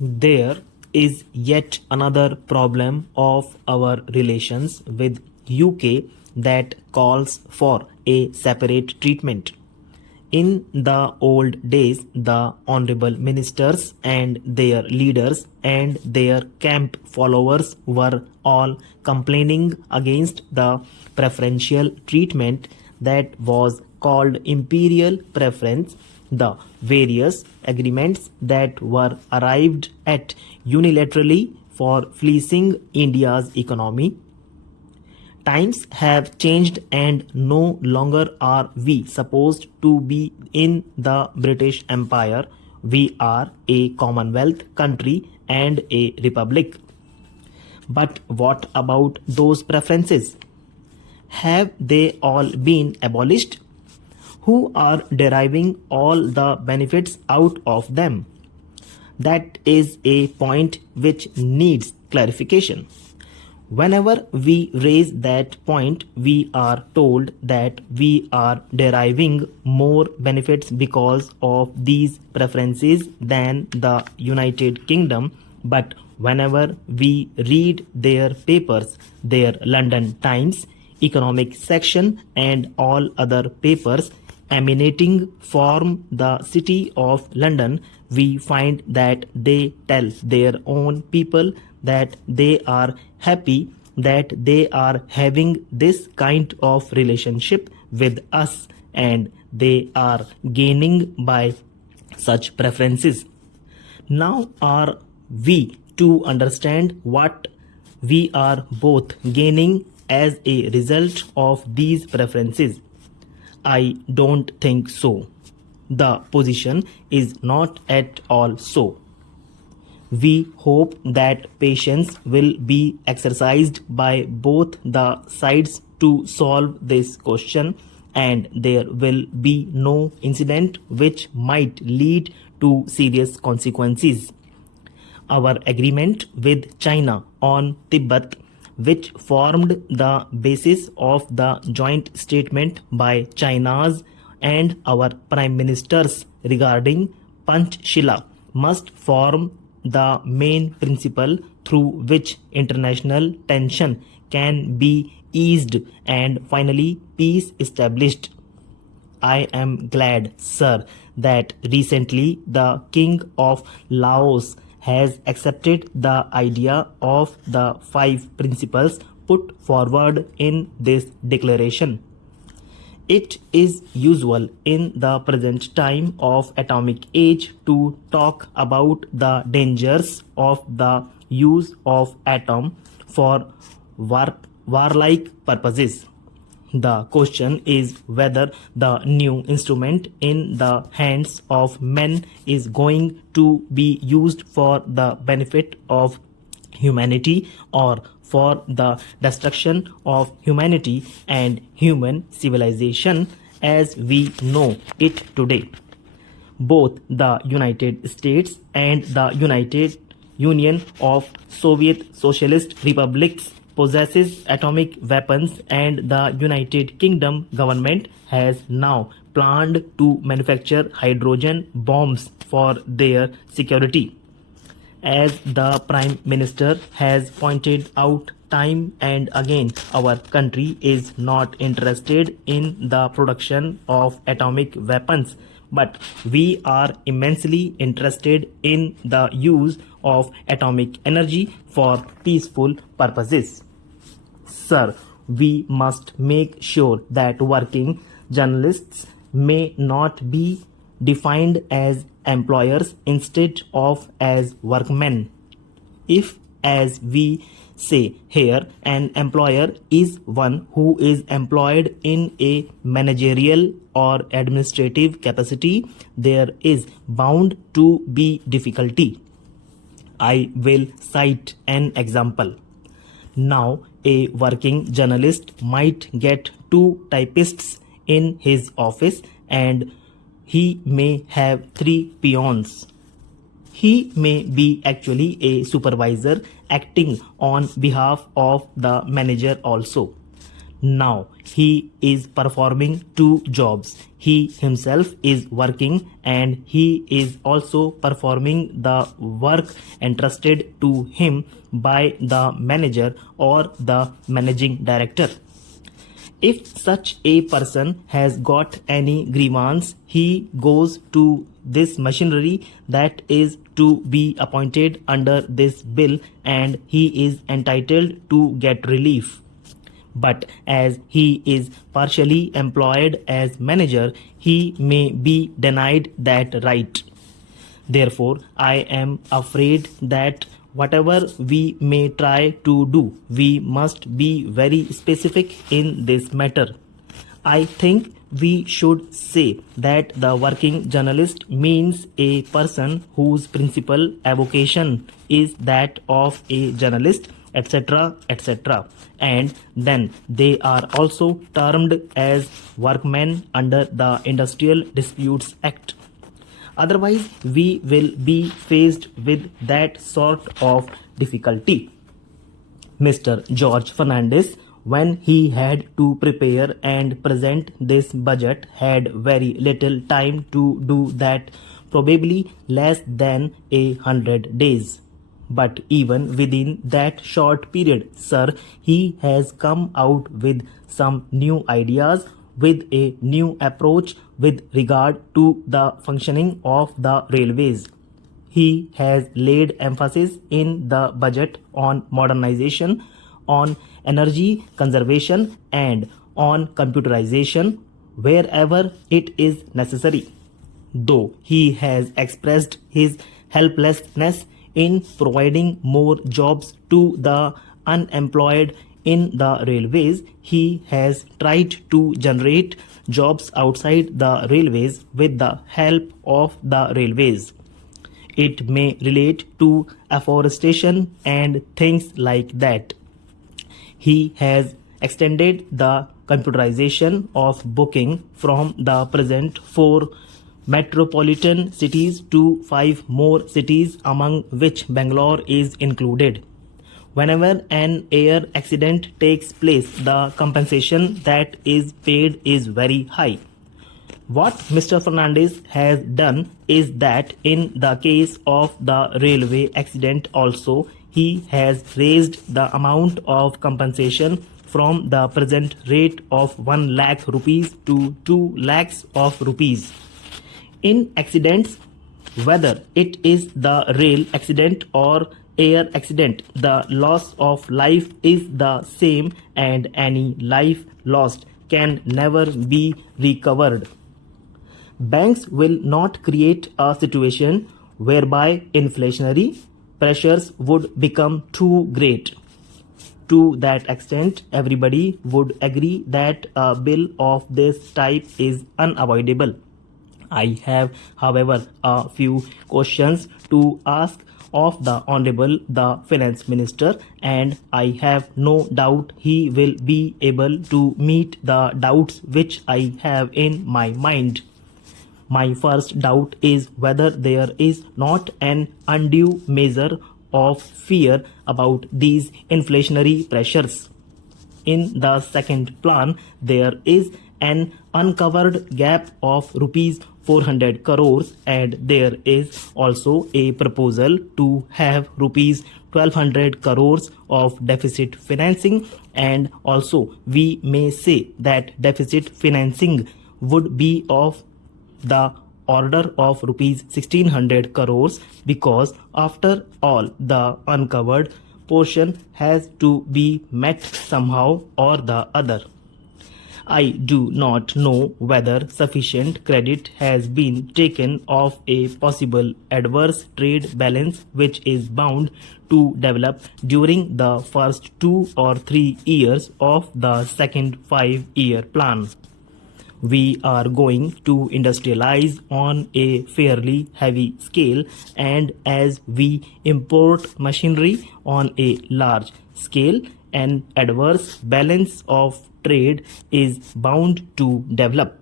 There is yet another problem of our relations with UK that calls for a separate treatment. In the old days, the honorable ministers and their leaders and their camp followers were all complaining against the preferential treatment that was called imperial preference, the various agreements that were arrived at unilaterally for fleecing India's economy. Times have changed and no longer are we supposed to be in the British Empire. We are a Commonwealth country and a republic. But what about those preferences? Have they all been abolished? Who are deriving all the benefits out of them? That is a point which needs clarification. Whenever we raise that point, we are told that we are deriving more benefits because of these preferences than the United Kingdom. But whenever we read their papers, their London Times, economic section, and all other papers emanating from the city of London, we find that they tell their own people that they are happy that they are having this kind of relationship with us and they are gaining by such preferences. Now are we to understand what we are both gaining as a result of these preferences? I don't think so. The position is not at all so. We hope that patience will be exercised by both the sides to solve this question, and there will be no incident which might lead to serious consequences. Our agreement with China on Tibet, which formed the basis of the joint statement by China's and our prime ministers regarding Panchshila, must form the main principle through which international tension can be eased and finally peace established. I am glad, sir, that recently the King of Laos has accepted the idea of the 5 principles put forward in this declaration. It is usual in the present time of atomic age to talk about the dangers of the use of atom for warlike purposes. The question is whether the new instrument in the hands of men is going to be used for the benefit of humanity or for the destruction of humanity and human civilization as we know it today. Both the United States and the United Union of Soviet Socialist Republics possesses atomic weapons, and the United Kingdom government has now planned to manufacture hydrogen bombs for their security. As the Prime Minister has pointed out time and again, our country is not interested in the production of atomic weapons, but we are immensely interested in the use of atomic energy for peaceful purposes. Sir, we must make sure that working journalists may not be defined as employers instead of as workmen. If, as we say here, an employer is one who is employed in a managerial or administrative capacity, there is bound to be difficulty. I will cite an example. Now, a working journalist might get 2 typists in his office and he may have 3 peons. He may be actually a supervisor acting on behalf of the manager also. Now he is performing two jobs. He himself is working and he is also performing the work entrusted to him by the manager or the managing director. If such a person has got any grievance, he goes to this machinery that is to be appointed under this bill and he is entitled to get relief. But as he is partially employed as manager, he may be denied that right. Therefore, I am afraid that whatever we may try to do, we must be very specific in this matter. I think we should say that the working journalist means a person whose principal avocation is that of a journalist, etc., etc. And then they are also termed as workmen under the Industrial Disputes Act. Otherwise, we will be faced with that sort of difficulty. Mr. George Fernandez, when he had to prepare and present this budget, had very little time to do that, probably less than 100 days. But even within that short period, sir, he has come out with some new ideas, with a new approach with regard to the functioning of the railways. He has laid emphasis in the budget on modernization, on energy conservation, and on computerization wherever it is necessary. Though he has expressed his helplessness in providing more jobs to the unemployed in the railways, he has tried to generate jobs outside the railways with the help of the railways. It may relate to afforestation and things like that. He has extended the computerization of booking from the present 4 metropolitan cities to 5 more cities, among which Bangalore is included. Whenever an air accident takes place, the compensation that is paid is very high. What Mr. Fernandez has done is that in the case of the railway accident also, he has raised the amount of compensation from the present rate of 1 lakh rupees to 2 lakhs of rupees. In accidents, whether it is the rail accident or air accident, the loss of life is the same and any life lost can never be recovered. Banks will not create a situation whereby inflationary pressures would become too great. To that extent, everybody would agree that a bill of this type is unavoidable. I have, however, a few questions to ask of the Honorable the Finance Minister, and I have no doubt he will be able to meet the doubts which I have in my mind. My first doubt is whether there is not an undue measure of fear about these inflationary pressures. In the second plan, there is an uncovered gap of rupees 400 crores and there is also a proposal to have rupees 1200 crores of deficit financing, and also we may say that deficit financing would be of the order of rupees 1600 crores because after all the uncovered portion has to be met somehow or the other. I do not know whether sufficient credit has been taken of a possible adverse trade balance which is bound to develop during the first 2 or 3 years of the second 5-year plan. We are going to industrialize on a fairly heavy scale, and as we import machinery on a large scale, an adverse balance of trade is bound to develop.